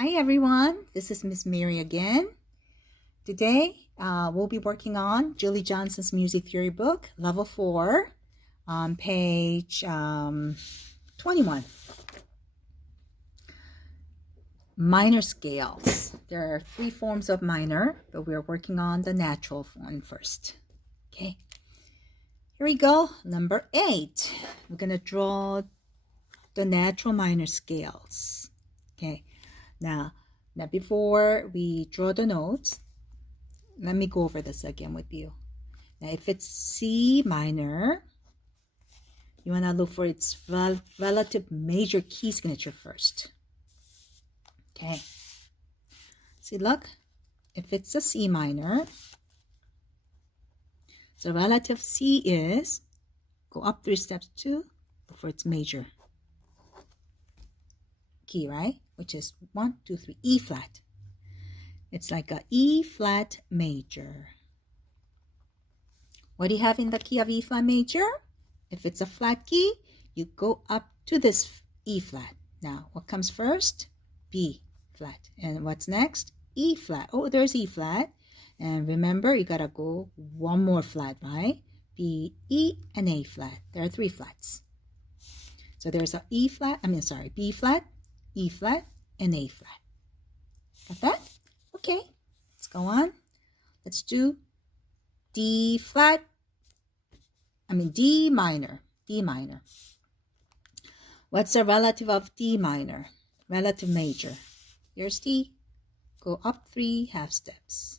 Hi everyone, this is Miss Mary again. Today we'll be working on Julie Johnson's music theory book, level 4, on page 21. Minor scales. There are 3 forms of minor, but we're working on the natural one first. Okay, here we go. Number 8. We're going to draw the natural minor scales. Okay, now before we draw the notes, let me go over this again with you. Now, if it's C minor, you want to look for its relative major key signature first. Okay. See, look. If it's a C minor, the relative C is, go up 3 steps to look for its major key, right? Which is 1, 2, 3, E flat. It's like a E flat major. What do you have in the key of E flat major? If it's a flat key, you go up to this E flat. Now, what comes first? B flat. And what's next? E flat. Oh, there's E flat. And remember, you gotta go one more flat, right? B, E, and A flat. There are 3 flats. So there's a B flat, E flat, and A flat. Got that? Okay, let's go on. Let's do D minor. D minor. What's the relative of D minor? Relative major. Here's D. Go up 3 half steps.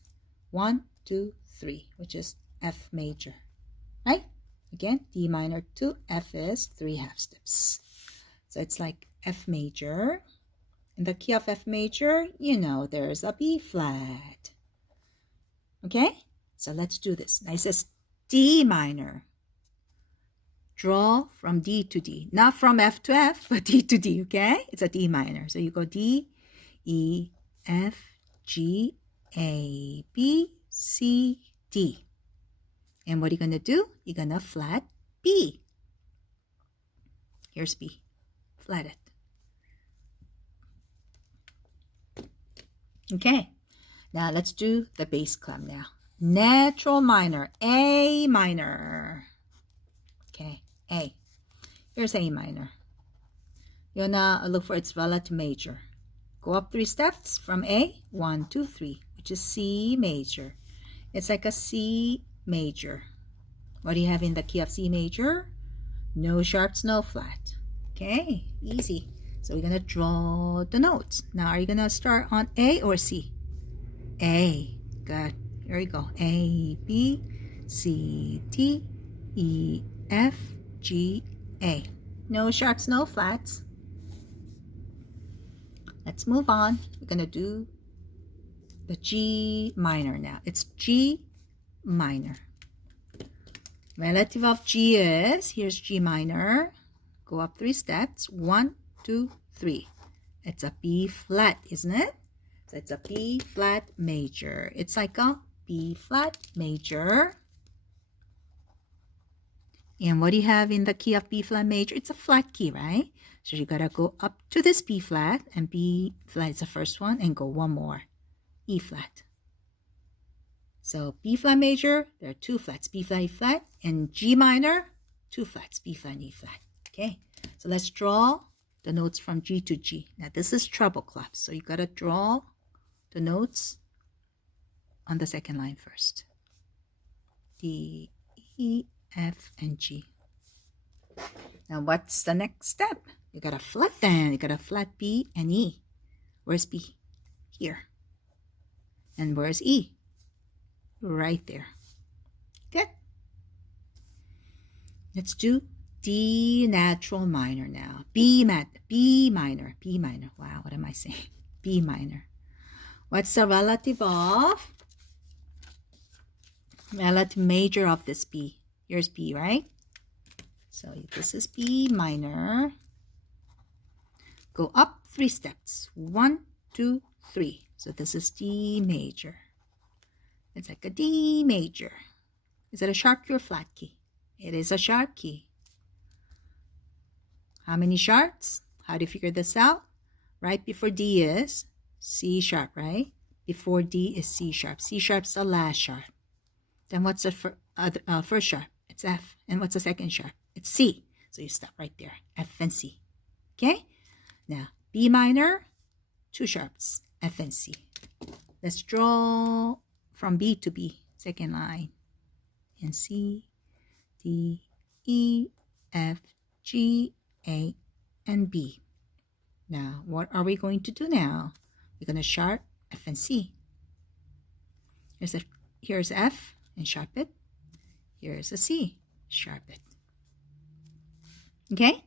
1, 2, 3, which is F major. Right? Again, D minor to F is 3 half steps. So it's like F major. In the key of F major, you know there's a B flat. Okay? So let's do this. Now it says D minor. Draw from D to D. Not from F to F, but D to D, okay? It's a D minor. So you go D, E, F, G, A, B, C, D. And what are you going to do? You're going to flat B. Here's B. Flat it. Okay, now let's do the bass clef now. Natural minor, A minor. Okay, A. Here's A minor. You wanna look for its relative major. Go up 3 steps from A, 1, 2, 3, which is C major. It's like a C major. What do you have in the key of C major? No sharps, no flat. Okay, easy. So we're going to draw the notes. Now, are you going to start on A or C? A. Good. Here we go. A, B, C, D, E, F, G, A. No sharps, no flats. Let's move on. We're going to do the G minor now. It's G minor. Relative of G is, here's G minor. Go up 3 steps. 1, 2, 3. It's a B flat, isn't it? So it's a B flat major. It's like a B flat major. And what do you have in the key of B flat major? It's a flat key, right? So you gotta go up to this B flat, and B flat is the first one, and go one more. E flat. So B flat major, there are 2 flats, B flat, E flat, and G minor, 2 flats, B flat and E flat. Okay, so let's draw the notes from G to G. Now this is treble clef, so you gotta draw the notes on the second line first. D, E, F, and G. Now what's the next step? You gotta flat them. You gotta flat B and E. Where's B? Here. And where's E? Right there. Good. Let's do D natural minor now. B minor. Wow, what am I saying? B minor. What's the relative major of this B? Here's B, right? So this is B minor. Go up 3 steps. 1, 2, 3. So this is D major. It's like a D major. Is it a sharp key or flat key? It is a sharp key. How many sharps? How do you figure this out? Right before D is C sharp, right? Before D is C sharp. C sharp's the last sharp. Then what's the first sharp? It's F. And what's the second sharp? It's C. So you stop right there. F and C. Okay? Now, B minor, 2 sharps, F and C. Let's draw from B to B, second line. And C, D, E, F, G, A, and B. Now, what are we going to do now? We're going to sharp F and C. Here's F and sharp it. Here's a C, sharp it. Okay?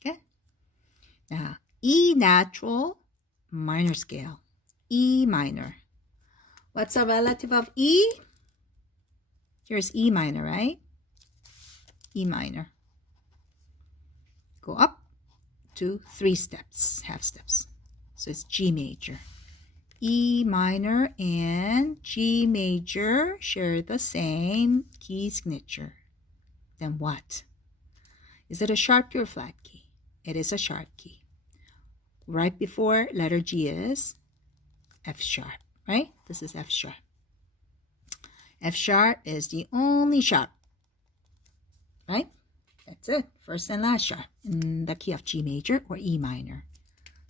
Okay. Now, E natural minor scale. E minor. What's a relative of E? Here's E minor, right? E minor. Go up to 3 steps, half steps. So it's G major. E minor and G major share the same key signature. Then what? Is it a sharp key or flat key? It is a sharp key. Right before letter G is F sharp, right? This is F sharp. F sharp is the only sharp, right? That's it. First and last sharp in the key of G major or E minor.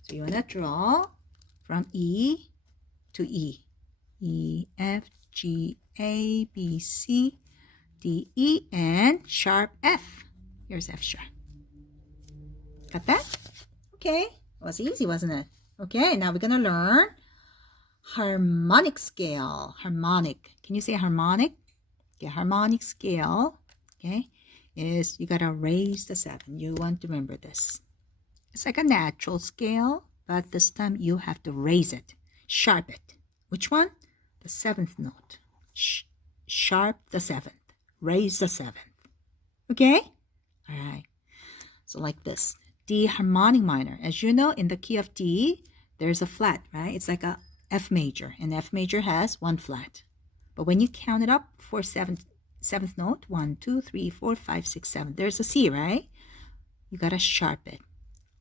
So you want to draw from E to E. E, F, G, A, B, C, D, E, and sharp F. Here's F sharp. Got that? Okay. It was easy, wasn't it? Okay, now we're going to learn harmonic scale. Harmonic. Can you say harmonic? Okay, harmonic scale, okay, is you got to raise the 7. You want to remember this. It's like a natural scale, but this time you have to raise it. Sharp it. Which one? The 7th note. Sharp the 7th. Raise the 7th. Okay? All right. So like this. D harmonic minor. As you know, in the key of D, there's a flat, right? It's like a F major. And F major has 1 flat. But when you count it up for 7th note, 1, 2, 3, 4, 5, 6, 7. There's a C, right? You got to sharp it.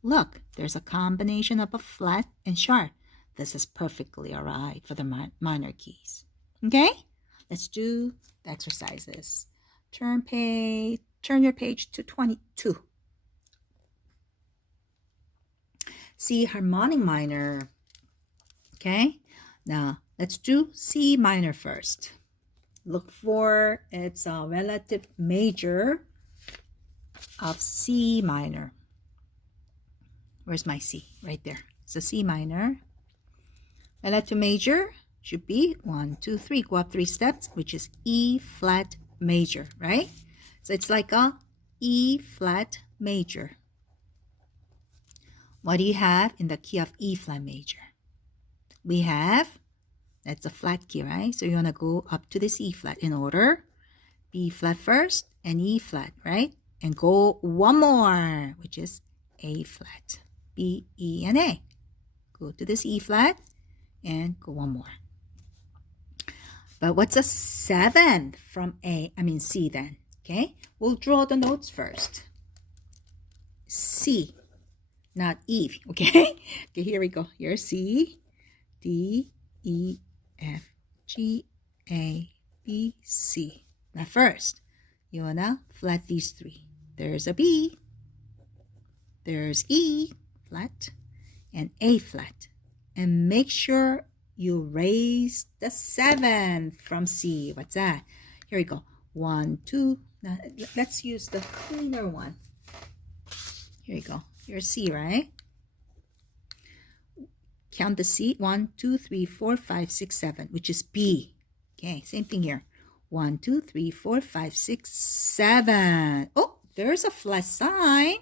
Look, there's a combination of a flat and sharp. This is perfectly all right for the minor keys. Okay? Let's do the exercises. Turn your page to 22. C harmonic minor. Okay? Now, let's do C minor first. Look for its relative major of C minor. Where's my C? Right there. So C minor. Relative major should be 1, 2, 3. Go up 3 steps, which is E flat major, right? So it's like a E flat major. What do you have in the key of E flat major? We have, that's a flat key, right? So you want to go up to this E flat in order. B flat first and E flat, right? And go one more, which is A flat. B, E, and A. Go to this E flat and go one more. But what's a 7th from C then? Okay, we'll draw the notes first. C, not E, okay? Okay, here we go. Here's C, D, E, F, G, A, B, C. Now first, you wanna flat these 3. There's a B, there's E flat, and A flat. And make sure you raise the 7th from C. What's that? Here we go. 1, 2. Now, let's use the cleaner one. Here you go. Here's C, right? Count the C. 1, 2, 3, 4, 5, 6, 7, which is B. Okay, same thing here. 1, 2, 3, 4, 5, 6, 7. Oh, there's a flat sign.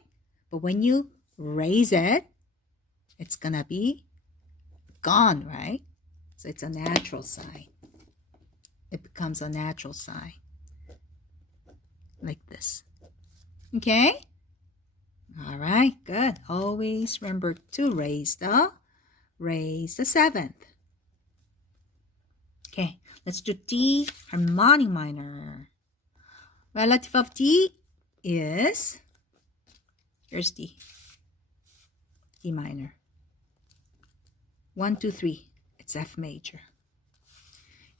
But when you raise it, it's going to be gone, right? So it's a natural sign. It becomes a natural sign. Like this. Okay? All right, good. Always remember to raise the 7th. Okay, let's do D harmonic minor. Relative of D is, here's D. D minor. 1, 2, 3. It's F major.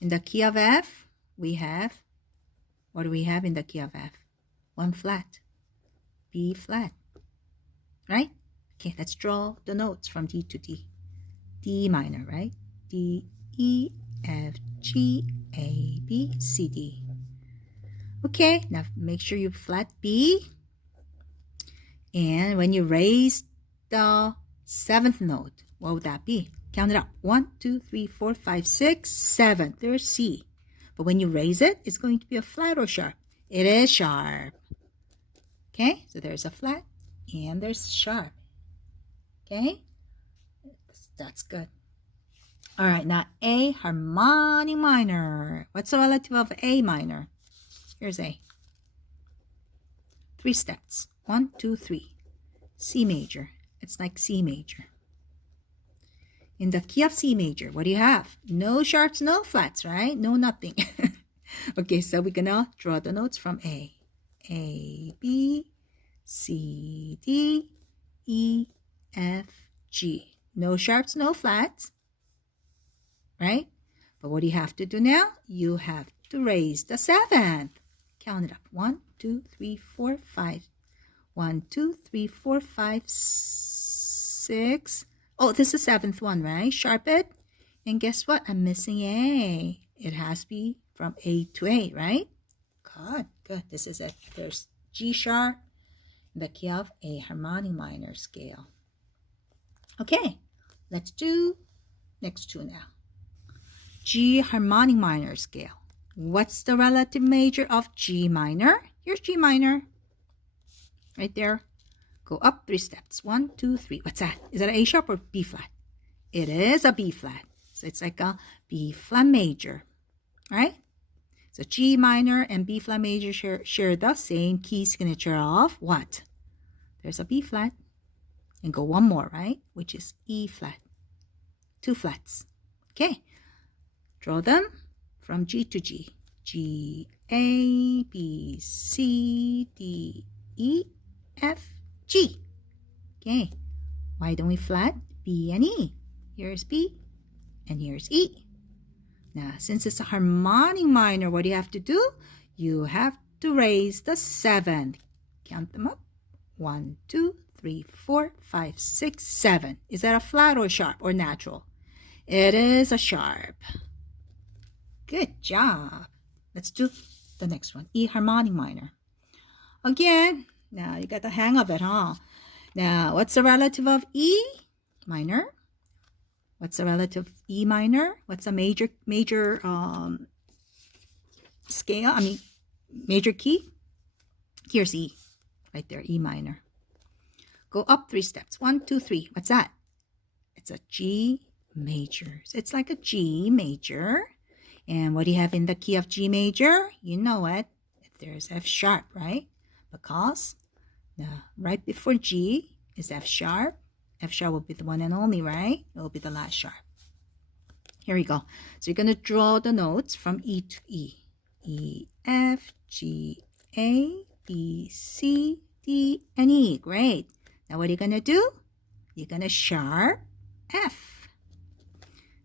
In the key of F, we have, what do we have in the key of F? 1 flat, B flat, right? Okay, let's draw the notes from D to D. D minor, right? D, E, F, G, A, B, C, D. Okay, now make sure you flat B. And when you raise the 7th note, what would that be? Count it up. 1, 2, 3, 4, 5, 6, 7. There's C. But when you raise it, it's going to be a flat or sharp? It is sharp. Okay, so there's a flat and there's sharp. Okay, that's good. All right, now A harmonic minor. What's the relative of A minor? Here's A. 3 steps. 1, 2, 3. C major. It's like C major. In the key of C major, what do you have? No sharps, no flats, right? No nothing. Okay, so we're gonna draw the notes from A. A, B, C, D, E, F, G. No sharps, no flats, right? But what do you have to do now? You have to raise the 7th. Count it up. 1, 2, 3, 4, 5. 1, 2, 3, 4, 5, 6. Oh, this is the 7th one, right? Sharp it. And guess what? I'm missing A. It has to be from A to A, right? Good. This is it. There's G sharp, the key of A harmonic minor scale. Okay, let's do next two now. G harmonic minor scale. What's the relative major of G minor? Here's G minor. Right there. Go up 3 steps. 1, 2, 3. What's that? Is that an A sharp or B flat? It is a B flat. So it's like a B flat major. Right? So G minor and B flat major share the same key signature of what? There's a B flat. And go one more, right? Which is E flat. 2 flats. Okay. Draw them from G to G. G, A, B, C, D, E, F, G. Okay. Why don't we flat B and E? Here's B and here's E. Now, since it's a harmonic minor, what do you have to do? You have to raise the 7th. Count them up. 1, 2, 3, 4, 5, 6, 7. Is that a flat or sharp or natural? It is a sharp. Good job. Let's do the next one. E harmonic minor. Again, now you got the hang of it, huh? Now, what's the relative of E minor? What's the relative of E minor? What's a major scale? Major key? Here's E. Right there, E minor. Go up 3 steps. 1, 2, 3. What's that? It's a G major. So it's like a G major. And what do you have in the key of G major? You know it. There's F sharp, right? Because right before G is F sharp. F sharp will be the one and only, right? It will be the last sharp. Here we go. So you're going to draw the notes from E to E. E, F, G, A, B, C, D, and E. Great. Now what are you going to do? You're going to sharp F.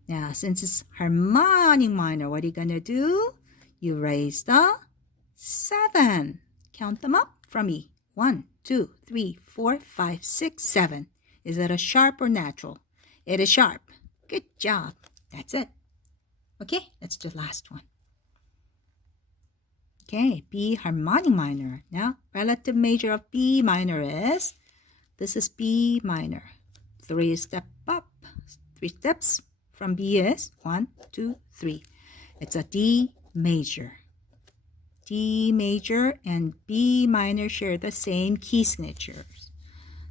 Now, since it's harmonic minor, what are you going to do? You raise the 7. Count them up from E. 1, 2, 3, 4, 5, 6, 7. Is that a sharp or natural? It is sharp. Good job. That's it. Okay, let's do the last one. Okay, B harmonic minor. Now, relative major of B minor is, this is B minor. 3 step up. 3 steps from B is 1, 2, 3. It's a D major. D major and B minor share the same key signatures.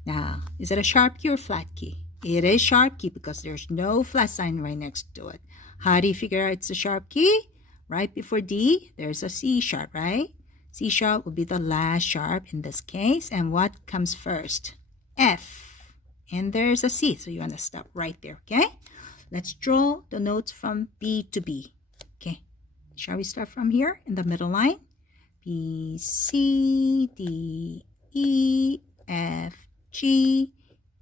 Now, is it a sharp key or flat key? It is sharp key because there's no flat sign right next to it. How do you figure out it's a sharp key? Right before D, there's a C sharp, right? C sharp will be the last sharp in this case. And what comes first? F. And there's a C, so you want to stop right there, okay? Let's draw the notes from B to B. Okay, shall we start from here in the middle line? B, C, D, E, F, G,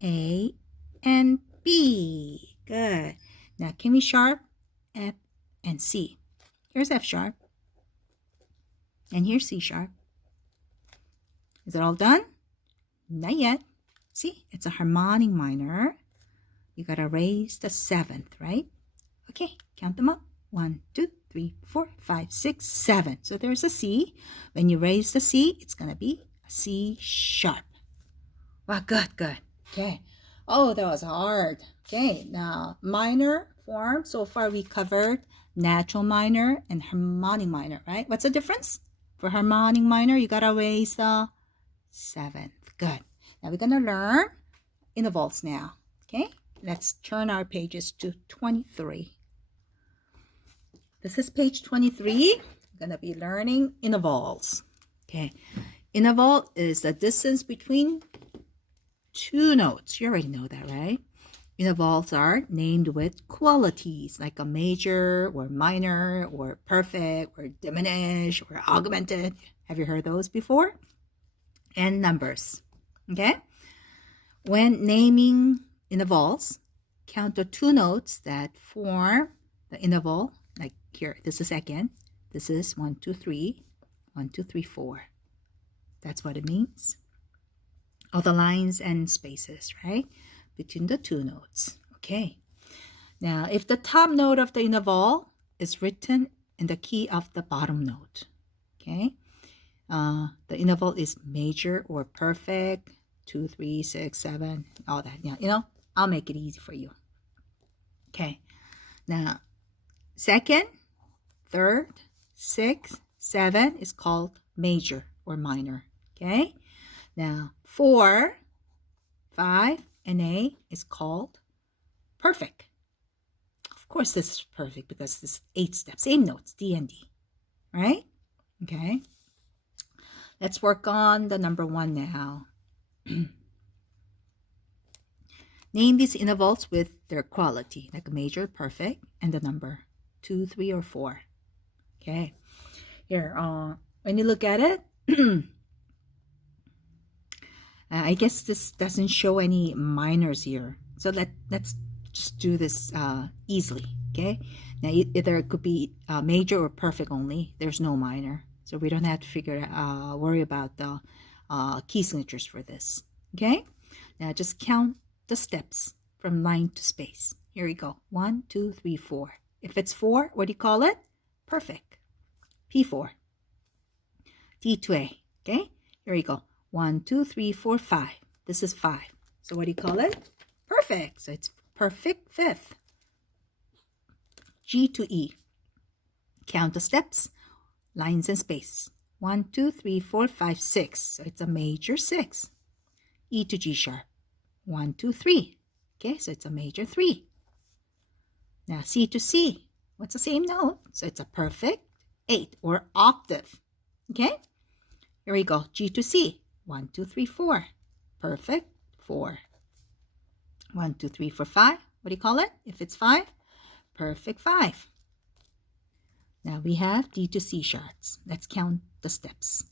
A, and B. Good. Now, can we sharp F and C? Here's F sharp. And here's C sharp. Is it all done? Not yet. See, it's a harmonic minor. You gotta raise the 7th, right? Okay, count them up. 1, 2, 3, 4, 5, 6, 7. So there's a C. When you raise the C, it's gonna be a C sharp. Wow, good, good. Okay. Oh, that was hard. Okay, now minor form. So far we covered natural minor and harmonic minor, right? What's the difference? For harmonic minor, you gotta raise the 7th. Good. Now we're gonna learn intervals now. Okay, let's turn our pages to 23. This is page 23. We're gonna be learning intervals. Okay, interval is the distance between two notes. You already know that, right? Intervals are named with qualities like a major or minor or perfect or diminished or augmented. Have you heard those before? And numbers. Okay? When naming intervals, count the two notes that form the interval. Like here, this is second. This is 1, 2, 3. 1, 2, 3, 4. That's what it means. All the lines and spaces, right? Between the two notes. Okay. Now, if the top note of the interval is written in the key of the bottom note, okay, the interval is major or perfect, 2, 3, 6, 7, all that. Yeah, you know, I'll make it easy for you. Okay. Now, second, third, 6, 7 is called major or minor. Okay. Now, 4, 5, and 8 is called perfect. Of course, this is perfect because this is 8 steps, same notes, D and D, right? Okay. Let's work on the number 1 now. Name these intervals with their quality, like a major, perfect, and the number 2, 3, or 4. Okay. Here, when you look at it, I guess this doesn't show any minors here. So let's just do this easily, okay? Now, either it could be major or perfect only. There's no minor. So we don't have to worry about the key signatures for this, okay? Now, just count the steps from line to space. Here we go. 1, 2, 3, 4. If it's 4, what do you call it? Perfect. P4. D to A, okay? Here we go. 1, 2, 3, 4, 5. This is 5. So what do you call it? Perfect. So it's perfect fifth. G to E. Count the steps, lines and space. 1, 2, 3, 4, 5, 6. So it's a major 6. E to G sharp. 1, 2, 3. Okay, so it's a major 3. Now C to C. What's the same note? So it's a perfect 8 or octave. Okay? Here we go. G to C. 1, 2, 3, 4. Perfect 4. 1, 2, 3, 4, 5. What do you call it? If it's 5, perfect 5. Now we have D to C sharps. Let's count the steps.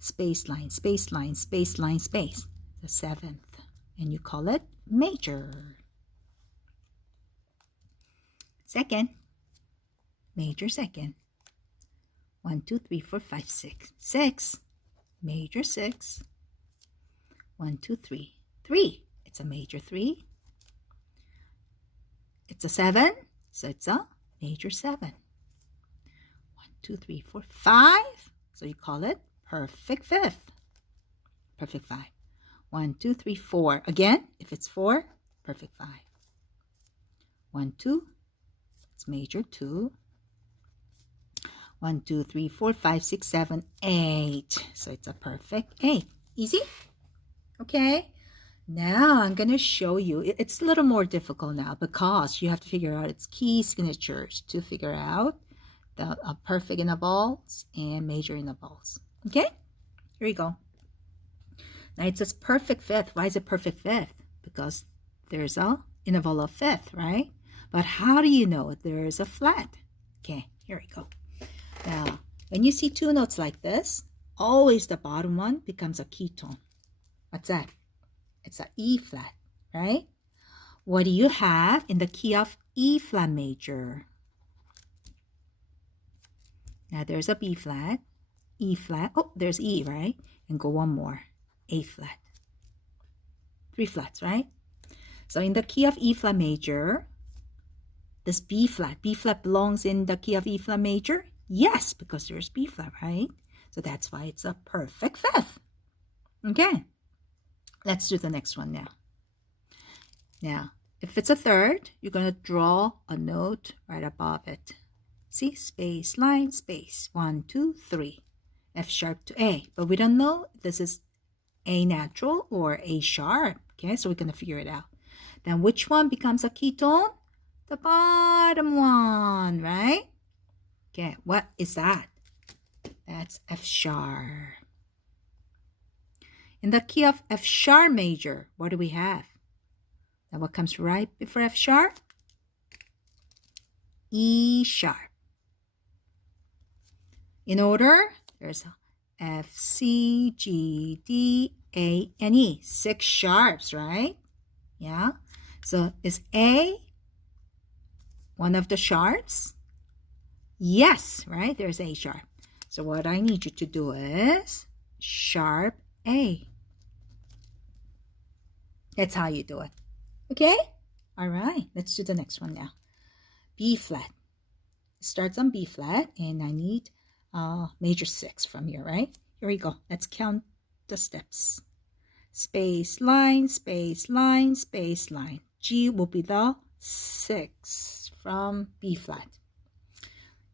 Space line, space line, space line, space. The 7th. And you call it major. Second. Major second. 1, 2, 3, 4, 5, 6. 6. Major 6. 1, 2, 3. 3. It's a major 3. It's a 7. So it's a major 7. 1, 2, 3, 4, 5. So you call it perfect fifth. Perfect 5. 1, 2, 3, 4. Again, if it's 4, perfect 5. 1, 2. It's major 2. 1, 2, 3, 4, 5, 6, 7, 8. So it's a perfect 8. Easy? Okay. Now I'm going to show you. It's a little more difficult now because you have to figure out its key signatures to figure out the perfect intervals and major intervals. Okay? Here we go. Now it says perfect fifth. Why is it perfect fifth? Because there's a interval of fifth, right? But how do you know there is a flat? Okay, here we go. Now, when you see two notes like this, always the bottom one becomes a key tone. What's that? It's an E flat, right? What do you have in the key of E flat major? Now there's a B flat, E flat. Oh, there's E, right? And go one more, A flat. 3 flats, right? So in the key of E flat major, this B flat belongs in the key of E flat major? Yes, because there's B flat, right? So that's why it's a perfect fifth. Okay, let's do the next one now. Now, if it's a third, you're going to draw a note right above it. See, space, line, space. 1, 2, 3. F sharp to A. But we don't know if this is A natural or A sharp. Okay, so we're going to figure it out. Then which one becomes a ketone? The bottom one, right? Okay, what is that? That's F sharp. In the key of F sharp major, what do we have? Now what comes right before F sharp? E sharp. In order, there's F, C, G, D, A, and E. 6 sharps, right? Yeah. So is A one of the sharps? Yes, right? There's A sharp. So what I need you to do is sharp A. That's how you do it. Okay? All right. Let's do the next one now. B flat. It starts on B flat, and I need major 6 from here, right? Here we go. Let's count the steps. Space, line, space, line, space, line. G will be the 6 from B flat.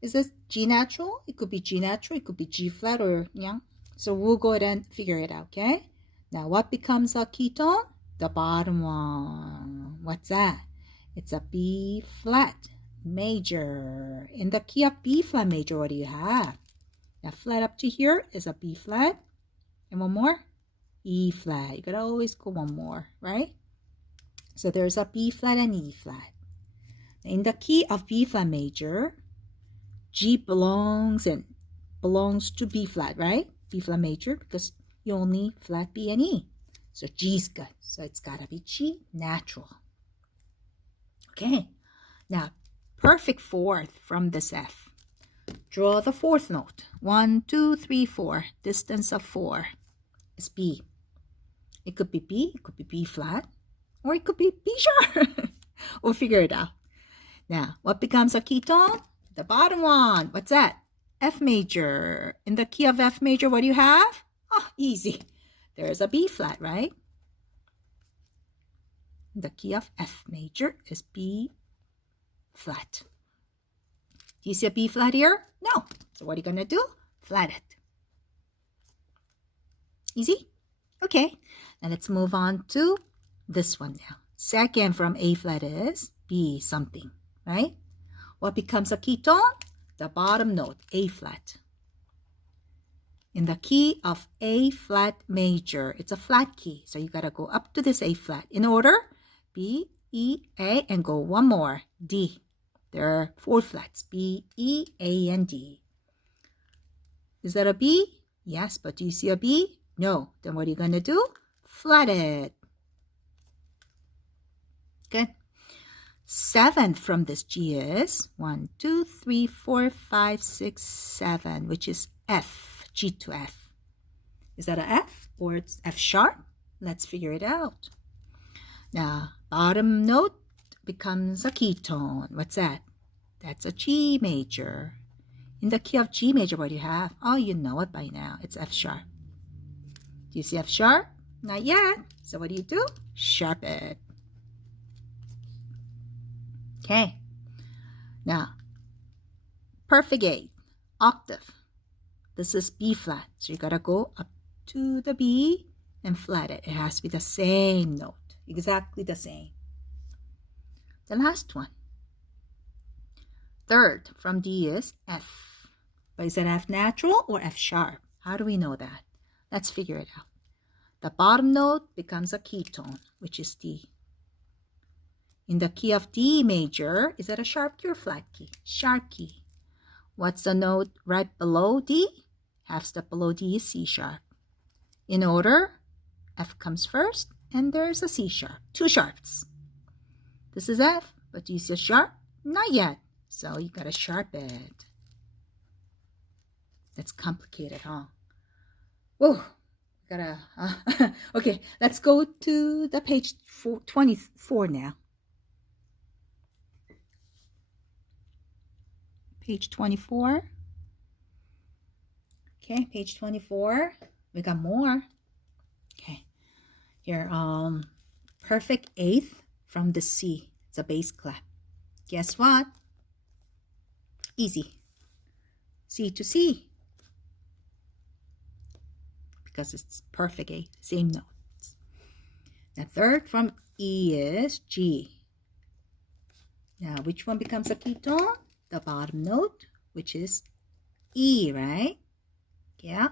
Is this G natural? It could be G natural. It could be G flat, or yeah. So we'll go ahead and figure it out, okay? Now what becomes a ketone? The bottom one. What's that? It's a B flat major. In the key of B flat major, what do you have? That flat up to here is a B flat. And one more, E flat. You gotta always go one more, right? So there's a B flat and E flat. In the key of B flat major, G belongs to B flat, right? B flat major, because you only flat B and E. So G's good. So it's gotta be G natural. Okay. Now, perfect fourth from this F. Draw the fourth note. 1, 2, 3, 4. Distance of 4 is B. It could be B, it could be B flat, or it could be B sharp. We'll figure it out. Now, what becomes a ketone? The bottom one. What's that? F major. In the key of F major, what do you have? Oh, easy. There's a B flat, right? The key of F major is B flat. Do you see a B flat here? No. So what are you going to do? Flat it. Easy? Okay. Now let's move on to this one now. Second from A flat is B something, right? What becomes a ketone? The bottom note, A flat. In the key of A flat major, it's a flat key. So you got to go up to this A flat. In order, B, E, A, and go one more, D. There are 4 flats, B, E, A, and D. Is that a B? Yes, but do you see a B? No. Then what are you going to do? Flat it. Good. 7th from this G is 1, 2, 3, 4, 5, 6, 7, which is F, G to F. Is that a F or it's F sharp? Let's figure it out. Now, bottom note becomes a ketone. What's that? That's a G major. In the key of G major, what do you have? Oh, you know it by now. It's F sharp. Do you see F sharp? Not yet. So what do? Sharp it. Okay. Now, perfect 8, octave. This is B flat. So you got to go up to the B and flat it. It has to be the same note. Exactly the same. The last one. Third from D is F. But is it F natural or F sharp? How do we know that? Let's figure it out. The bottom note becomes a ketone, which is D. In the key of D major, is that a sharp key or flat key? Sharp key. What's the note right below D? Half step below D is C sharp. In order, F comes first, and there's a C sharp. 2 sharps. This is F, but do you see a sharp? Not yet. So you gotta sharpen it. That's complicated, huh? Whoa, gotta, okay, let's go to the page 24 now. Page 24. Okay, page 24. We got more. Okay, here, perfect eighth from the C. It's a bass clef. Guess what? Easy. C to C. Because it's perfect eighth, same notes. The third from E is G. Now, which one becomes a ketone? The bottom note, which is E, right? Yeah.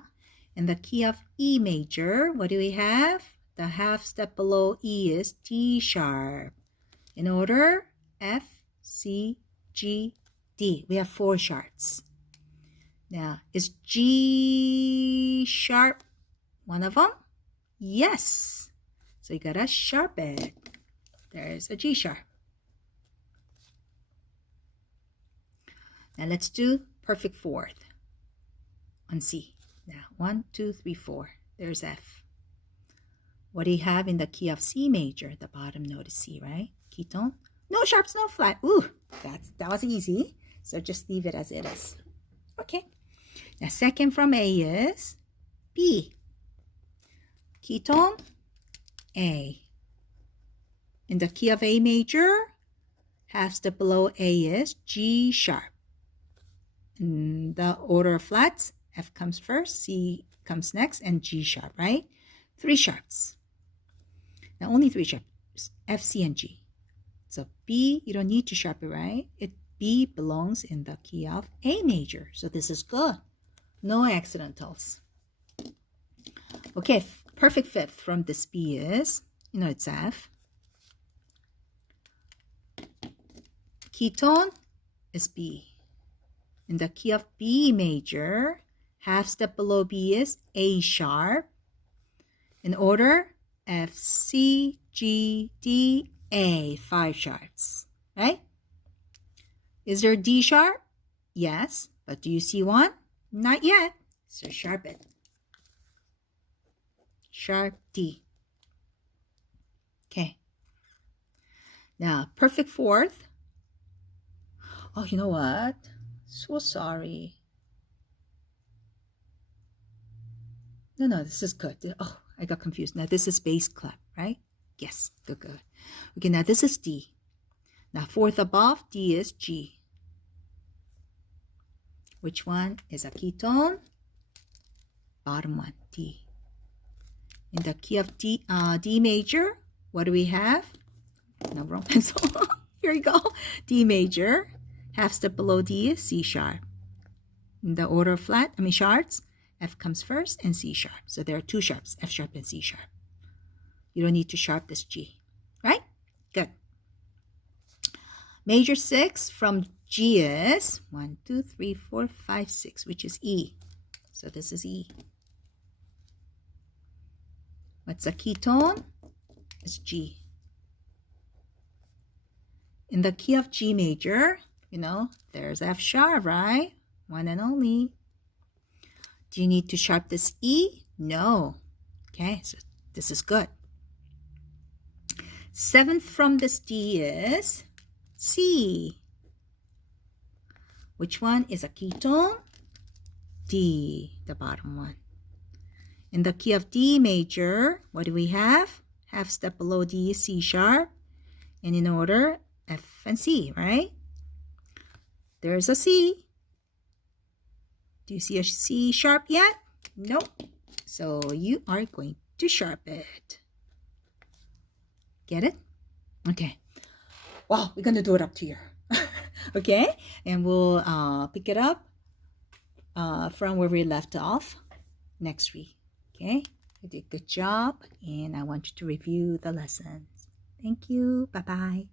In the key of E major, what do we have? The half step below E is D sharp. In order, F, C, G, D. We have 4 sharps. Now, is G sharp one of them? Yes. So you gotta sharpen it. There's a G sharp. Now let's do perfect fourth on C. Now 1, 2, 3, 4. There's F. What do you have in the key of C major? The bottom note is C, right? Ketone. No sharps, no flat. Ooh, that was easy. So just leave it as it is. Okay. Now second from A is B. Ketone, A. In the key of A major, half step below A is G sharp. In the order of flats, F comes first, C comes next, and G sharp, right? 3 sharps. Now only 3 sharps, F, C, and G. So B, you don't need to sharpen, right? B belongs in the key of A major. So this is good. No accidentals. Okay, perfect fifth from this B is, it's F. Ketone is B. In the key of B major, half step below B is A sharp. In order, F, C, G, D, A, 5 sharps, right? Is there D sharp? Yes, but do you see one? Not yet. So sharp it. Sharp D. Okay. Now, perfect fourth. Oh, you know what? So sorry. No, this is good. Oh, I got confused. Now, this is bass clef, right? Yes, good. Okay, now this is D. Now, fourth above, D is G. Which one is a ketone? Bottom one, D. In the key of D major, what do we have? No, wrong pencil. Here we go. D major. Half step below D is C sharp. In the order of sharps, F comes first and C sharp. So there are 2 sharps, F sharp and C sharp. You don't need to sharp this G, right? Good. Major 6 from G is 1, 2, 3, 4, 5, 6, which is E. So this is E. What's a ketone? It's G. In the key of G major, there's F sharp, right? One and only. Do you need to sharp this E? No. Okay, so this is good. 7th from this D is C. Which one is a ketone? D, the bottom one. In the key of D major, what do we have? Half step below D is C sharp. And in order, F and C, right? There's a C. Do you see a C sharp yet? Nope. So you are going to sharpen it. Get it? Okay. Wow, we're going to do it up to here. Okay? And we'll pick it up from where we left off next week. Okay? You did a good job, and I want you to review the lessons. Thank you. Bye-bye.